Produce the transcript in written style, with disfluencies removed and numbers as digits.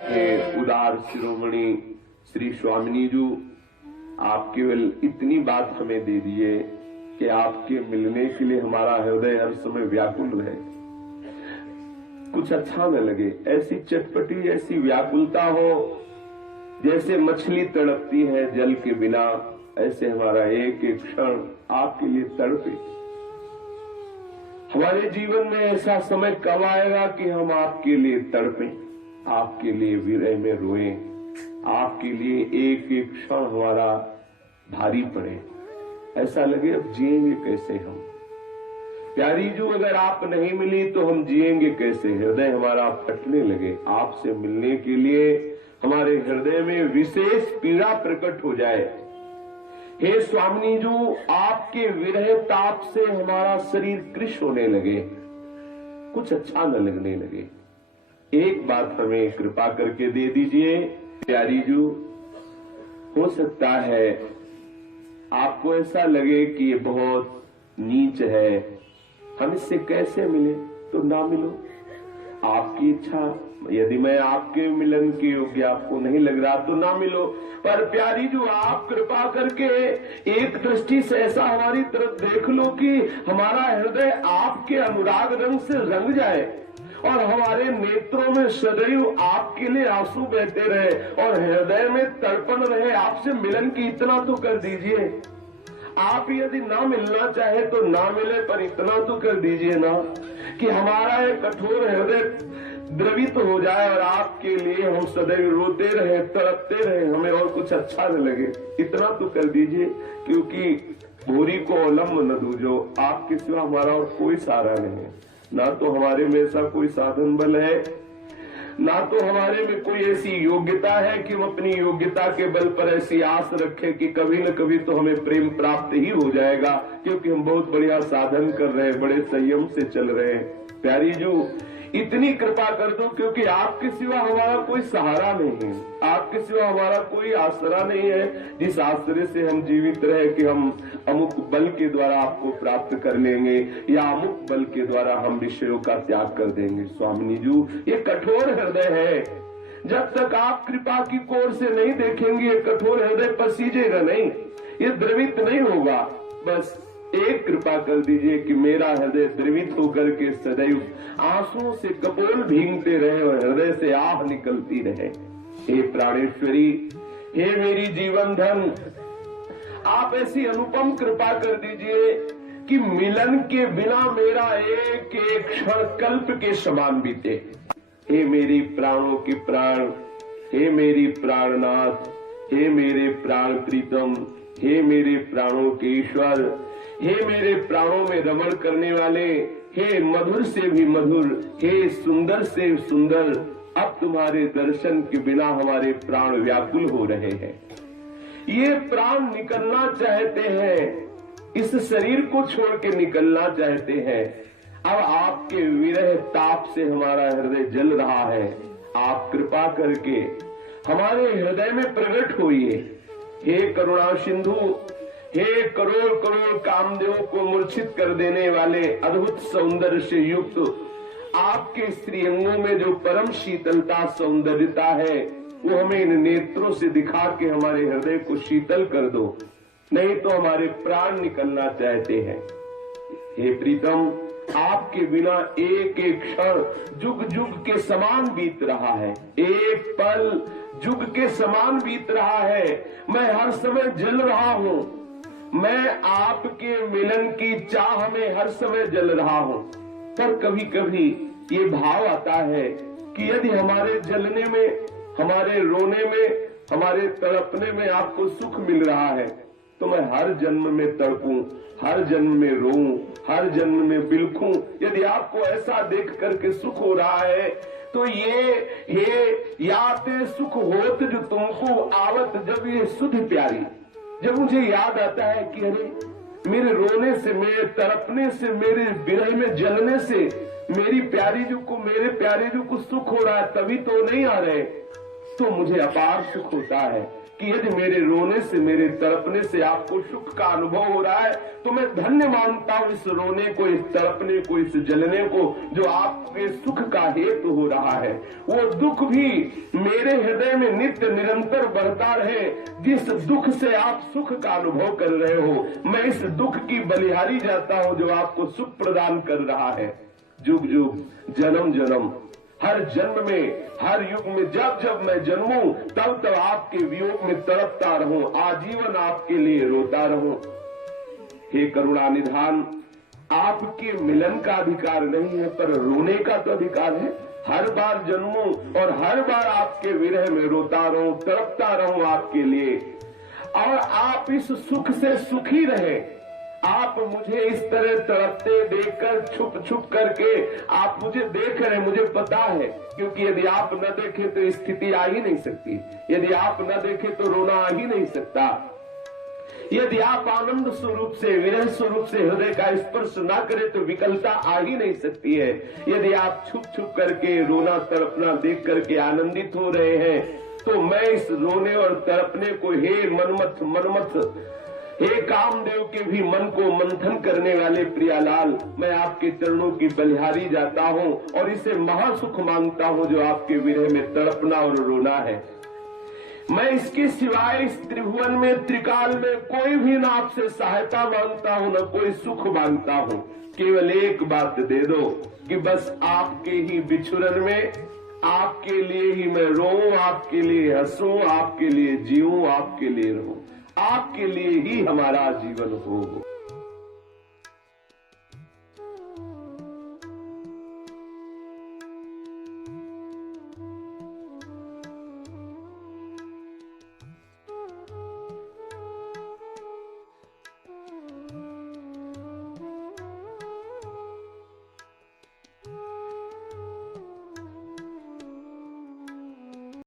के उदार शिरोमणि श्री स्वामिनी जी, आप केवल इतनी बात हमें दे दिए कि आपके मिलने के लिए हमारा हृदय हर समय व्याकुल रहे, कुछ अच्छा न लगे। ऐसी चटपटी, ऐसी व्याकुलता हो जैसे मछली तड़पती है जल के बिना, ऐसे हमारा एक एक क्षण आपके लिए तड़पे। हमारे जीवन में ऐसा समय कब आएगा कि हम आपके लिए तड़पें, आपके लिए विरह में रोएं, आपके लिए एक एक क्षण हमारा भारी पड़े, ऐसा लगे अब जिएंगे कैसे हम। प्यारी जो अगर आप नहीं मिली तो हम जिएंगे कैसे, हृदय हमारा फटने लगे। आपसे मिलने के लिए हमारे हृदय में विशेष पीड़ा प्रकट हो जाए। हे स्वामिनी जी, आपके विरह ताप से हमारा शरीर कृश होने लगे, कुछ अच्छा न लगने लगे। एक बात हमें कृपा करके दे दीजिए प्यारी जी, हो सकता है आपको ऐसा लगे कि ये बहुत नीच है, हम इससे कैसे मिले, तो ना मिलो, आपकी इच्छा। यदि मैं आपके मिलन के योग्य आपको नहीं लग रहा तो ना मिलो। पर प्यारी जो आप कृपा करके एक दृष्टि से ऐसा हमारी तरफ देख लो कि हमारा हृदय आपके अनुराग रंग से रंग जाए और हमारे नेत्रों में सदैव आपके लिए आंसू बहते रहे और हृदय में तड़पन रहे आपसे मिलन की। इतना तो कर दीजिए। आप यदि ना मिलना चाहे तो ना मिले, पर इतना तो कर दीजिए ना कि हमारा एक कठोर हृदय द्रवित हो जाए और आपके लिए हम सदैव रोते रहे, तड़पते रहे, हमें और कुछ अच्छा न लगे। इतना तो कर दीजिए, क्योंकि भूरी को अवलंब न दूजो, आपके सिवा हमारा और कोई सहारा नहीं है। ना तो हमारे में ऐसा कोई साधन बल है, ना तो हमारे में कोई ऐसी योग्यता है कि हम अपनी योग्यता के बल पर ऐसी आस रखें कि कभी न कभी तो हमें प्रेम प्राप्त ही हो जाएगा, क्योंकि हम बहुत बढ़िया साधन कर रहे हैं, बड़े संयम से चल रहे हैं। प्यारी जो इतनी कृपा कर दो, क्योंकि आपके सिवा हमारा कोई सहारा नहीं है, आपके सिवा हमारा कोई आसरा नहीं है जिस आश्रय से हम जीवित रहे कि हम अमुक बल के द्वारा आपको प्राप्त कर लेंगे या अमुक बल के द्वारा हम विषयों का त्याग कर देंगे। स्वामिनी जी, ये कठोर हृदय है, जब तक आप कृपा की कोर से नहीं देखेंगे ये कठोर हृदय पसीजेगा नहीं, ये द्रवित नहीं होगा। बस एक कृपा कर दीजिए कि मेरा हृदय द्रवित होकर के सदैव आंसुओं से कपोल भींगते रहे और हृदय से आह निकलती रहे। हे प्राणेश्वरी, हे मेरी जीवन धन, आप ऐसी अनुपम कृपा कर दीजिए कि मिलन के बिना मेरा एक एक क्षण कल्प के समान बीते। हे मेरी प्राणों की प्राण, हे मेरी प्राणनाथ, हे मेरे प्राण प्रीतम, हे मेरे प्राणों के ईश्वर, हे मेरे प्राणों में रमण करने वाले, हे मधुर से भी मधुर, हे सुंदर से सुंदर, अब तुम्हारे दर्शन के बिना हमारे प्राण व्याकुल हो रहे हैं। ये प्राण निकलना चाहते हैं, इस शरीर को छोड़ के निकलना चाहते हैं। अब आपके विरह ताप से हमारा हृदय जल रहा है, आप कृपा करके हमारे हृदय में प्रकट होइए। हे करुणा सिंधु, हे करोड़ करोड़ कामदेवों को मूर्छित कर देने वाले अद्भुत सौंदर्य से युक्त आपके श्रीअंगों में जो परम शीतलता सौंदर्यता है, वो हमें इन नेत्रों से दिखा के हमारे हृदय को शीतल कर दो, नहीं तो हमारे प्राण निकलना चाहते हैं। हे प्रीतम, आपके बिना एक एक क्षण जुग जुग के समान बीत रहा है, एक पल जुग के समान बीत रहा है। मैं हर समय जल रहा हूँ, मैं आपके मिलन की चाह में हर समय जल रहा हूँ। पर कभी कभी ये भाव आता है कि यदि हमारे जलने में, हमारे रोने में, हमारे तड़पने में आपको सुख मिल रहा है, तो मैं हर जन्म में तड़पूं, हर जन्म में रोऊं, हर जन्म में बिलखूं। यदि आपको ऐसा देख करके सुख हो रहा है तो ये याते सुख होत जो तुमको आवत, जब ये सुध प्यारी, जब मुझे याद आता है कि अरे मेरे रोने से, मेरे तड़पने से, मेरे विरह में जलने से मेरी प्यारी जो को, मेरे प्यारे जो को सुख हो रहा है, तभी तो नहीं आ रहे, तो मुझे अपार सुख होता है। कि यदि मेरे रोने से, मेरे तड़पने से आपको सुख का अनुभव हो रहा है तो मैं धन्य मानता हूं इस रोने को, इस तड़पने को, इस जलने को जो आपके सुख का हेतु हो रहा है। वो दुख भी मेरे हृदय में नित्य निरंतर बढ़ता रहे। जिस दुख से आप सुख का अनुभव कर रहे हो, मैं इस दुख की बलिहारी जाता हूं जो आपको सुख प्रदान कर रहा है। जुग जुग, जन्म जन्म, हर जन्म में, हर युग में जब जब मैं जन्मूं तब तब आपके वियोग में तड़पता रहूं, आजीवन आपके लिए रोता रहूं। हे करुणा निधान, आपके मिलन का अधिकार नहीं है पर रोने का तो अधिकार है। हर बार जन्मूं और हर बार आपके विरह में रोता रहूं, तड़पता रहूं आपके लिए, और आप इस सुख से सुखी रहे। आप मुझे इस तरह तड़पते देखकर छुप छुप करके आप मुझे देख रहे, मुझे पता है, क्योंकि यदि आप न देखें तो स्थिति आ ही नहीं सकती, यदि आप न देखें तो रोना आ ही नहीं सकता, यदि आप आनंद स्वरूप से, विरह स्वरूप से हृदय का स्पर्श ना करें तो विकलता आ ही नहीं सकती है। यदि आप छुप छुप करके रोना तड़पना देख करके आनंदित हो रहे हैं तो मैं इस रोने और तड़पने को हे मनमथ, हे कामदेव के भी मन को मंथन करने वाले प्रियालाल, मैं आपके चरणों की बलिहारी जाता हूं और इसे महासुख मांगता हूं जो आपके विरह में तड़पना और रोना है। मैं इसके सिवाय इस त्रिभुवन में, त्रिकाल में कोई भी ना आपसे सहायता मांगता हूं, न कोई सुख मांगता हूं। केवल एक बात दे दो कि बस आपके ही बिछुरन में, आपके लिए ही मैं रोऊं, आपके लिए हंसूं, आपके लिए जीऊं, आपके लिए रहूं, आपके लिए ही हमारा जीवन हो।